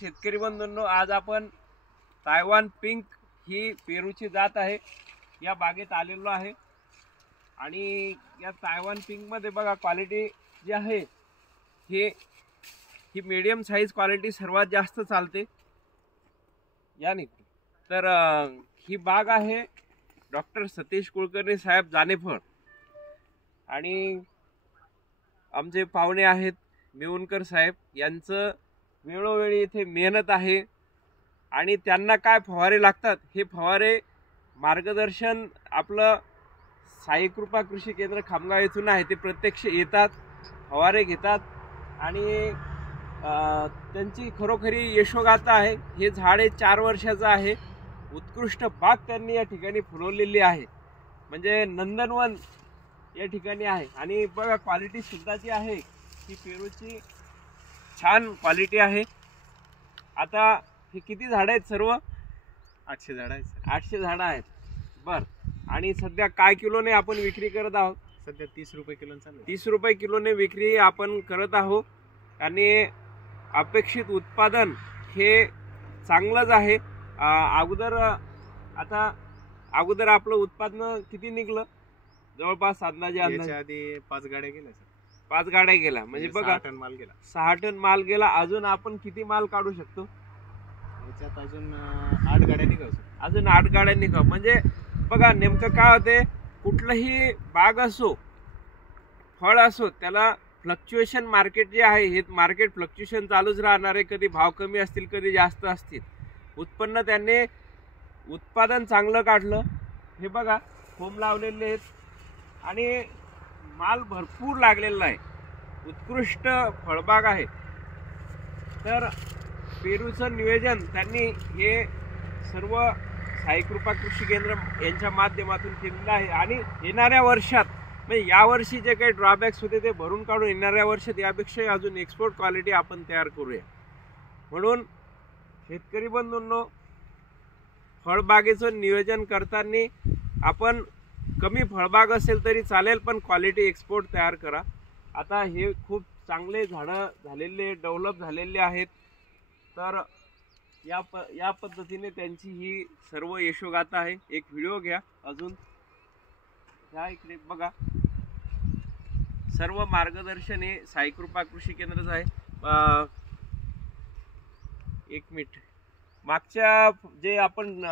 शेतकरी बंधूंनो, आज आपण तायवान पिंक ही पेरूची जात आहे या बागेत आलेलो आहे आणि या तायवान पिंक मध्ये बघा क्वालिटी जी आहे ही मीडियम साइज क्वालिटी सर्वात जास्त चालते यानी। तर ही बाग आहे डॉक्टर सतीश कुलकर्णी साहेब जानेफळ आणि आमचे पाहुणे आहेत मेवणकर साहेब यांचं वेळोवेळी इथे मेहनत आहे आणि त्यांना काय फवारे लागतात हे फवारे मार्गदर्शन आपलं साई कृपा कृषी केंद्र खामगाव येथून आहे। ते प्रत्यक्ष येतात, फवारे घेतात आणि त्यांची खरोखरी यशोगाथा आहे। हे झाड 4 वर्षाचं आहे, उत्कृष्ट बाग त्यांनी या ठिकाणी फुलवलेली आहे, म्हणजे नंदनवन या ठिकाणी आहे। आणि बघा क्वालिटी सुद्धा जी आहे ती पेरूची छान क्वालिटी आहे। आता हे किती झाड आहेत? सर्व 800 झाड आहेत। 800 झाड आहेत, बर। आणि सध्या काय किलोने आपण विक्री करत आहोत? सध्या 30 रुपये किलो चालू। 30 रुपये किलोने विक्री आपण करत आहोत आणि अपेक्षित उत्पादन हे चांगलंच आहे। अगोदर आपलं उत्पादन किती निघलं? जवळपास अंदाजे आधी 5 गाड्या गेल्या सर। 5 गाड्या गेला म्हणजे बघा 6 टन माल गेला। 6 टन माल गेला। अजून आपण किती माल काढू शकतो? याच्यात अजून 8 गाड्या निघाव सर। अजून 8 गाड्या निघाव म्हणजे बघा नेमकं काय होते, कुठलंही बाग असो फळ असो त्याला फ्लक्च्युएशन मार्केट जे आहे हे मार्केट फ्लक्च्युएशन चालूच राहणार आहे। कधी भाव कमी असतील, कधी जास्त असतील। उत्पन्न त्यांनी उत्पादन चांगलं काढलं, हे बघा फोम लावलेले आहेत आणि माल भरपूर लागलेला आहे, उत्कृष्ट फळबाग आहे। तर पेरूचं नियोजन त्यांनी हे सर्व साई कृपा कृषी केंद्र यांच्या माध्यमातून केलेलं आहे आणि येणाऱ्या वर्षात म्हणजे यावर्षी जे काही ड्रॉबॅक्स होते ते भरून काढून येणाऱ्या वर्षात यापेक्षा अजून एक्सपोर्ट क्वालिटी आपण तयार करूया। म्हणून शेतकरी बंधूंनो, फळबागेचं नियोजन करताना आपण कमी फळबाग असेल तरी चालेल पण क्वालिटी एक्सपोर्ट तयार करा। आता हे खूप चांगले झाडं झालेले डेव्हलप झालेले आहेत। तर या पद्धतीने त्यांची ही सर्व यशोगाथा आहे। एक व्हिडिओ घ्या अजून, ह्या इकडे बघा, सर्व मार्गदर्शन हे साई कृपा कृषी केंद्रच आहे। एक मिनिट, मागच्या जे आपण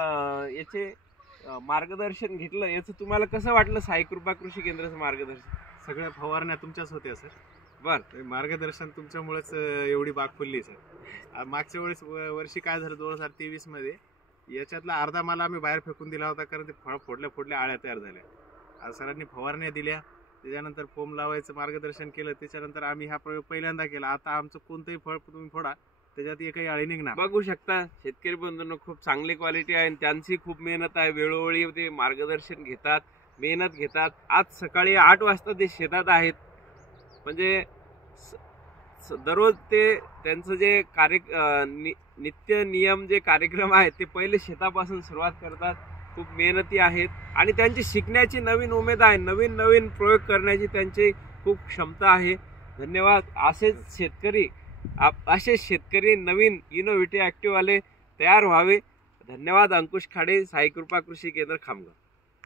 याचे मार्गदर्शन घेतलं याचं तुम्हाला कसं वाटलं? साई कृपा कृषी केंद्राचं मार्गदर्शन सगळ्या फवारण्या तुमच्याच होत्या सर। बर, मार्गदर्शन तुमच्यामुळेच एवढी बाग फुलली सर। मागच्या वर्षी काय झालं 2023 मध्ये याच्यातला अर्धा माल आम्ही बाहेर फेकून दिला होता, कारण ते फळ फोडल्या आळ्या तयार झाल्या। आज सरांनी फवारण्या दिल्या, त्याच्यानंतर फोम लावायचं मार्गदर्शन केलं, त्याच्यानंतर आम्ही हा प्रयोग पहिल्यांदा केला। आता आमचं कोणतंही फळ तुम्ही फोडा त्याच्यात एकही आळी निघणार। बघू शकता शेतकरी बंधूंनो, खूप चांगली क्वालिटी आहे, त्यांची खूप मेहनत आहे। वेळोवेळी ते मार्गदर्शन घेतात, मेहनत घेतात। आज सकाळी 8 वाजता ते शेतात आहेत, म्हणजे दररोज ते त्यांचं जे नित्य नियम जे कार्यक्रम आहेत ते पहिले शेतापासून सुरुवात करतात। खूप मेहनती आहेत आणि त्यांची शिकण्याची नवीन उमेद आहे, नवीन प्रयोग करण्याची त्यांची खूप क्षमता आहे। धन्यवाद। असे शेतकरी नवीन इनोव्हेटिव्ह ऍक्टिव्ह वाले तयार व्हावे। धन्यवाद। अंकुश खाडे, साई कृपा कृषी केंद्र खामगाव।